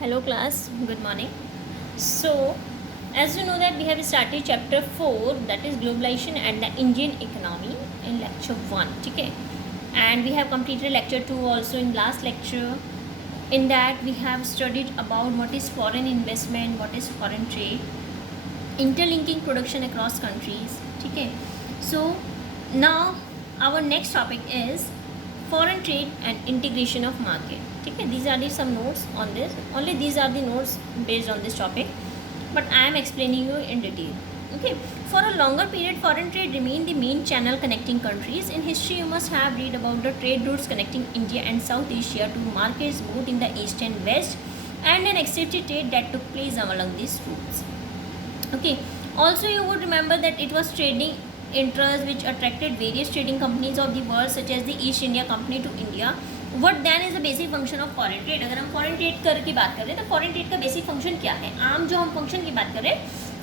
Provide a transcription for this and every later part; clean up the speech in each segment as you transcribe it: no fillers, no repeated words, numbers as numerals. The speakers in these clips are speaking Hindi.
Hello class, good morning. So, as you know that we have started chapter 4, that is globalization and the Indian economy in lecture 1, okay? And we have completed lecture 2 also in last lecture. In that we have studied about what is foreign investment, what is foreign trade, interlinking production across countries, okay? So, now our next topic is foreign trade and integration of market. Okay, these are the some notes on this. Only these are the notes based on this topic, but I am explaining you in detail. Okay, for a longer period, foreign trade remained the main channel connecting countries. In history, you must have read about the trade routes connecting India and South Asia to markets both in the East and West, and an extensive trade that took place along these routes. Okay, also you would remember that it was trading interests which attracted various trading companies of the world such as the East India Company to India. What then is the basic function of foreign trade? अगर हम foreign trade कर की बात करें तो foreign trade का basic function क्या है? आम जो हम function की बात करें,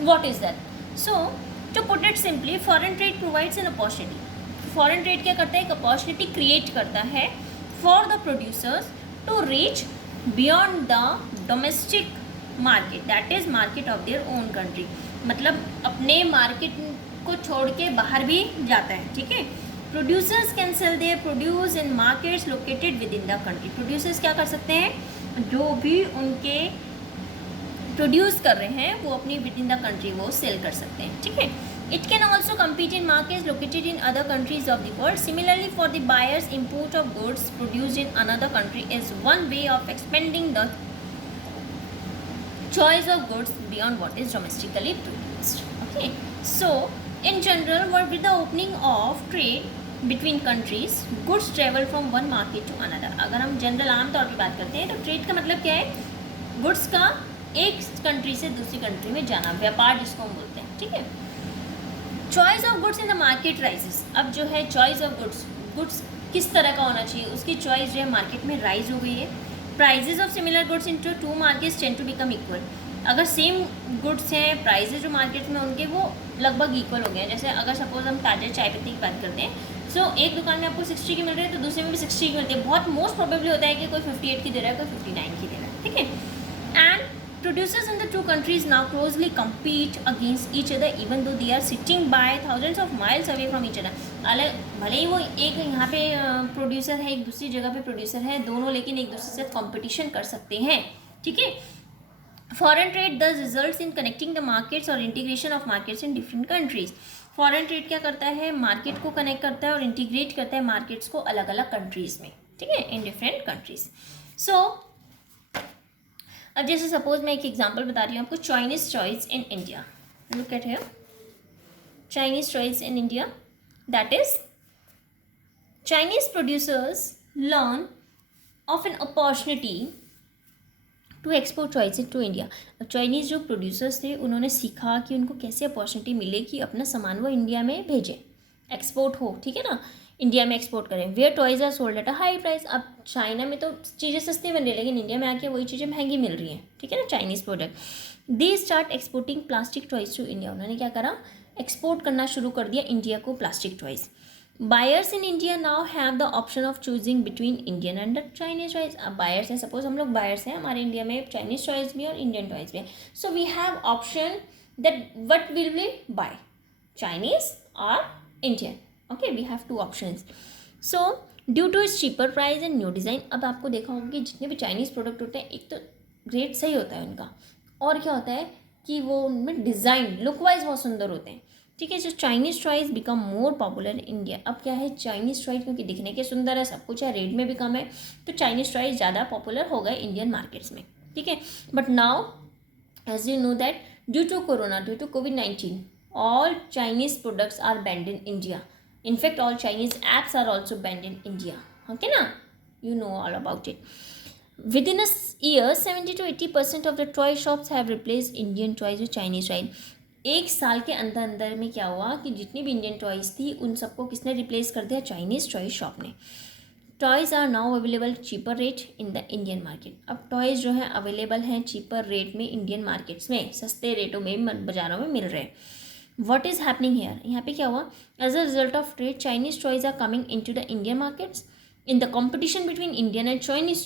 what is that? So to put it simply, foreign trade provides an opportunity. Foreign trade क्या करता है? एक opportunity create करता है for the producers to reach beyond the domestic market, that is market of their own country. मतलब अपने मार्केट को छोड़ के बाहर भी जाता है. ठीक है, producers can sell their produce in markets located with in the country. Producers क्या कर सकते हैं? जो भी उनके प्रोड्यूस कर रहे हैं वो अपनी विद इन द कंट्री वो सेल कर सकते हैं. ठीक है, it can also compete in markets located in other countries of the world. Similarly for the buyers, import of goods produced in another country is one way of expanding the choice of goods beyond what is domestically produced. Okay, so in general, with the opening of trade between countries, goods travel from one market to another. अगर हम जनरल आम तौर पे बात करते हैं तो ट्रेड का मतलब क्या है? गुड्स का एक कंट्री से दूसरी कंट्री में जाना, व्यापार जिसको हम बोलते हैं. ठीक है, choice of goods in the market rises. अब जो है चॉइस ऑफ गुड्स किस तरह का होना चाहिए, उसकी चॉइस जो है मार्केट में राइज हो गई है. Prices of similar goods into to markets tend to become equal. अगर सेम गुड्स हैं, प्राइजेज जो मार्केट में उनके वो लगभग इक्वल हो गए हैं. जैसे अगर सपोज हम ताज़ा चाय पत्ती की बात करते हैं, सो एक दुकान में आपको 60 की मिल रही है तो दूसरे में भी 60 की मिलती है. बहुत मोस्ट प्रोबेबली होता है कि कोई 58 की दे रहा है, कोई 59 की दे रहा है. ठीक है, and producers in the two countries now closely compete against each other even though they are sitting by thousands of miles away from each other. अलग भले ही वो एक यहाँ पे प्रोड्यूसर है, एक दूसरी जगह पे प्रोड्यूसर है, दोनों लेकिन एक दूसरे से कंपटीशन कर सकते हैं. ठीक है, foreign trade thus results in connecting the markets और integration of markets in different countries. Foreign trade क्या करता है? मार्केट को कनेक्ट करता है और इंटीग्रेट करता है मार्केट्स को अलग अलग कंट्रीज में. ठीक है, इन डिफरेंट कंट्रीज. सो अब जैसे सपोज मैं एक एग्जांपल बता रही हूँ आपको. Chinese toys in India. Look at here, Chinese toys in India, that is Chinese producers learn of an opportunity to export toys to India. अब चाइनीज़ जो प्रोड्यूसर्स थे उन्होंने सीखा कि उनको कैसे अपॉर्चुनिटी मिले कि अपना सामान वो इंडिया में भेजें, एक्सपोर्ट हो. ठीक है ना, इंडिया में एक्सपोर्ट करें. Where toys are sold at a high price. अब चाइना में तो चीज़ें सस्ती बन रही है लेकिन इंडिया में आके वही चीज़ें महंगी मिल रही हैं. ठीक है ना, Chinese product. They start exporting plastic toys to India. उन्होंने क्या करा? एक्सपोर्ट करना शुरू कर दिया इंडिया को plastic toys. Buyers in India now have the option of choosing between Indian and Chinese toys. अब बायर्स हैं, सपोज हम लोग बायर्स हैं, हमारे इंडिया में चाइनीज टॉयज भी और इंडियन टॉयज भी. So we have option that what will we buy, Chinese और Indian. Okay, we have two options. So due to its cheaper price and new design. अब आपको देखा होगा कि जितने भी चाइनीज़ प्रोडक्ट होते हैं एक तो रेट सही होता है उनका, और क्या होता है कि वो उनमें डिज़ाइन लुक वाइज बहुत सुंदर होते हैं. ठीक है, जो Chinese toys become more popular in India. अब क्या है, चाइनीज़ टॉयज क्योंकि दिखने के सुंदर है, सब कुछ है, रेट में भी कम है, तो चाइनीज़ टॉयज ज़्यादा पॉपुलर हो गए इंडियन मार्केट्स में. ठीक है, but now as you know that due to corona, due to COVID-19, all Chinese products are banned in India. In fact, all Chinese apps are also banned in India. Okay, na? You know all about it. Within a year, 70 to 80% of the toy shops have replaced Indian toys with Chinese toys. एक साल के अंदर अंदर में क्या हुआ कि जितनी भी इंडियन टॉयज़ थी उन सबको किसने रिप्लेस कर दिया? चाइनीज़ टॉय शॉप ने. Toys are now available cheaper rate in the Indian market. अब टॉयज़ जो है अवेलेबल हैं चीपर रेट में इंडियन मार्केट्स में, सस्ते रेटों में बाज़ारों में मिल रहे हैं. What is happening here? यहाँ पे क्या हुआ? As a result of trade, Chinese toys are coming into the Indian markets. In the competition between Indian and Chinese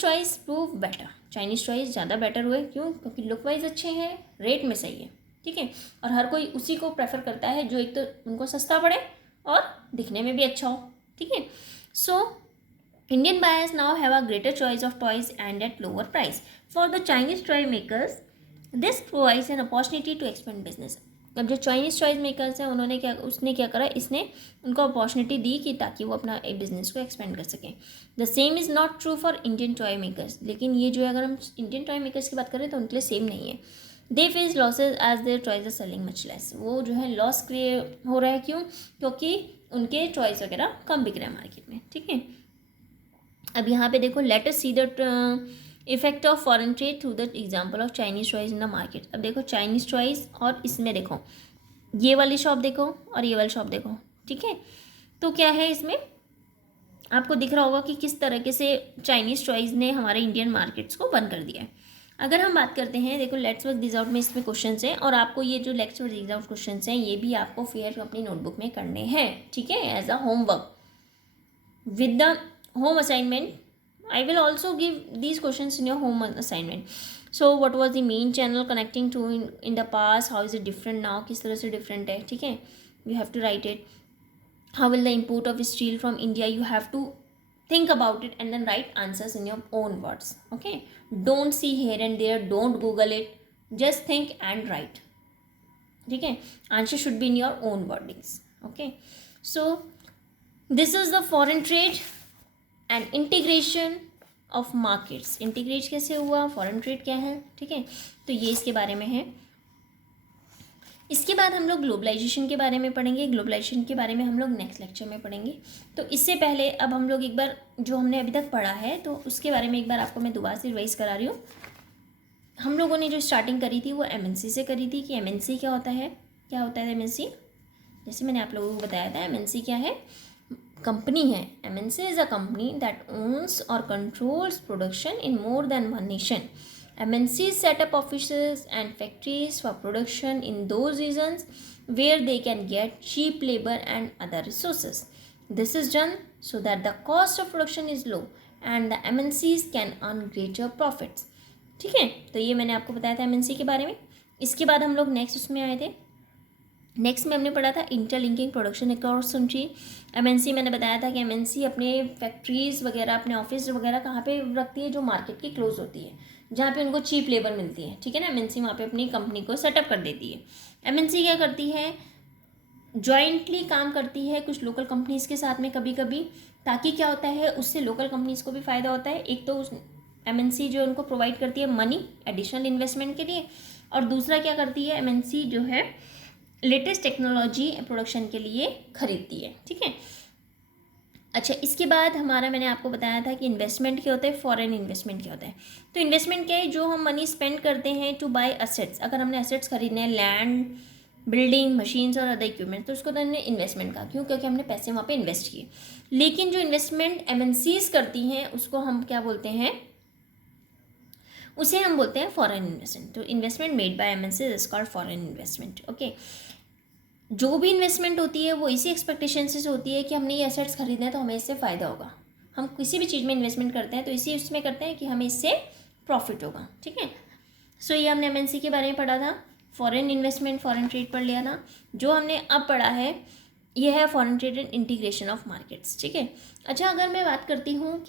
toys prove better. Chinese choice ज़्यादा बेटर हुए। क्यों? क्योंकि लुक वाइज अच्छे हैं, रेट में सही है, ठीक है, और हर कोई उसी को प्रेफर करता है जो एक तो उनको सस्ता पड़े और दिखने में भी अच्छा हो, ठीक है। सो Indian buyers now have a greater choice of toys and at lower price. For the Chinese toy makers, this provides an opportunity to expand business. अब जो चाइनीज़ टॉयज मेकर्स हैं उसने क्या करा, इसने उनको अपॉर्चुनिटी दी कि ताकि वो अपना एक बिजनेस को एक्सपेंड कर सकें। The same is not true for Indian toy makers, लेकिन ये जो है अगर हम इंडियन टॉय मेकर्स की बात करें तो उनके लिए सेम नहीं है। They face losses as their toys are selling much less. वो जो है लॉस क्रिएट हो रहा है, क्यों? क्योंकि उनके टॉयज वगैरह कम बिक रहे हैं मार्केट में, ठीक है। अब यहाँ पे देखो, let us see the effect of foreign trade through the example of Chinese toys in the market. अब देखो चाइनीज़ टॉयज और इसमें देखो ये वाली शॉप देखो और ये वाली शॉप देखो, ठीक है। तो क्या है, इसमें आपको दिख रहा होगा कि किस तरीके से चाइनीज़ टॉयज ने हमारे इंडियन मार्केट्स को बंद कर दिया है। अगर हम बात करते हैं, देखो लेट्स वर्क दिस आउट में इसमें क्वेश्चंस हैं और आपको ये जो let's work this out questions हैं ये भी आपको फिर अपनी नोटबुक में करने हैं, ठीक है, as a homework with the home assignment. I will also give these questions in your home assignment. So what was the main channel connecting to in the past, how is it different now, किस तरह से different है, ठीक है, you have to write it. How will the import of steel from India, you have to think about it and then write answers in your own words, okay. Don't see here and there, don't google it, just think and write, ठीक है. Answer should be in your own wordings, okay. So this is the foreign trade and integration of markets. Integrate कैसे हुआ, फॉरेन ट्रेड क्या है, ठीक है, तो ये इसके बारे में है। इसके बाद हम लोग ग्लोबलाइजेशन के बारे में पढ़ेंगे। ग्लोबलाइजेशन के बारे में हम लोग नेक्स्ट लेक्चर में पढ़ेंगे। तो इससे पहले अब हम लोग एक बार जो हमने अभी तक पढ़ा है तो उसके बारे में एक बार आपको मैं दोबारा से रिवाइज करा रही हूँ। हम लोगों ने जो स्टार्टिंग करी थी वो एमएनसी से करी थी कि एमएनसी क्या होता है, क्या होता है एमएनसी। जैसे मैंने आप लोगों को बताया था एमएनसी क्या है, कंपनी है। MNC is a company that owns or controls production in more than one nation. MNCs set up offices and factories for production in those regions where they can get cheap labor and other resources. This is done so that the cost of production is low and the MNCs can earn greater profits. ठीक है, तो ये मैंने आपको बताया था MNC के बारे में। इसके बाद हम लोग नेक्स्ट उसमें आए थे। नेक्स्ट में हमने पढ़ा था interlinking production across country. MNC मैंने बताया था कि एमएनसी अपने फैक्ट्रीज़ वगैरह, अपने ऑफिस वगैरह कहाँ पे रखती है, जो मार्केट की क्लोज होती है, जहाँ पे उनको चीप लेबर मिलती है, ठीक है ना। एमएनसी वहाँ पे अपनी कंपनी को सेटअप कर देती है। एमएनसी क्या करती है, जॉइंटली काम करती है कुछ लोकल कंपनीज़ के साथ में कभी कभी, ताकि क्या होता है उससे लोकल कंपनीज़ को भी फ़ायदा होता है। एक तो उस एमएनसी जो उनको प्रोवाइड करती है मनी एडिशनल इन्वेस्टमेंट के लिए, और दूसरा क्या करती है एमएनसी जो है लेटेस्ट टेक्नोलॉजी प्रोडक्शन के लिए खरीदती है, ठीक है। अच्छा, इसके बाद हमारा मैंने आपको बताया था कि इन्वेस्टमेंट क्या होता है, फॉरेन इन्वेस्टमेंट क्या होता है। तो इन्वेस्टमेंट क्या है, जो हम मनी स्पेंड करते हैं टू बाय असेट्स। अगर हमने असेट्स खरीदने हैं, लैंड, बिल्डिंग, मशीन्स और अदर इक्विपमेंट, तो उसको तो हमने इन्वेस्टमेंट कहा। क्यों? क्योंकि हमने पैसे वहाँ पे इन्वेस्ट किए। लेकिन जो इन्वेस्टमेंट एमएनसीज करती हैं उसको हम क्या बोलते हैं, उसे हम बोलते हैं फॉरेन इन्वेस्टमेंट। तो investment made by MNCs is called foreign investment, okay. जो भी इन्वेस्टमेंट होती है वो इसी एक्सपेक्टेशन से होती है कि हमने ये एसेट्स खरीदना है तो हमें इससे फ़ायदा होगा। हम किसी भी चीज़ में इन्वेस्टमेंट करते हैं तो इसी उसमें करते हैं कि हमें इससे प्रॉफिट होगा, ठीक है। सो ये हमने एमएनसी के बारे में पढ़ा था। फॉरेन इन्वेस्टमेंट, फॉरेन ट्रेड पढ़ लिया था। जो हमने अब पढ़ा है ये है foreign trade and integration of markets, ठीक है। अच्छा, अगर मैं बात करती हूँ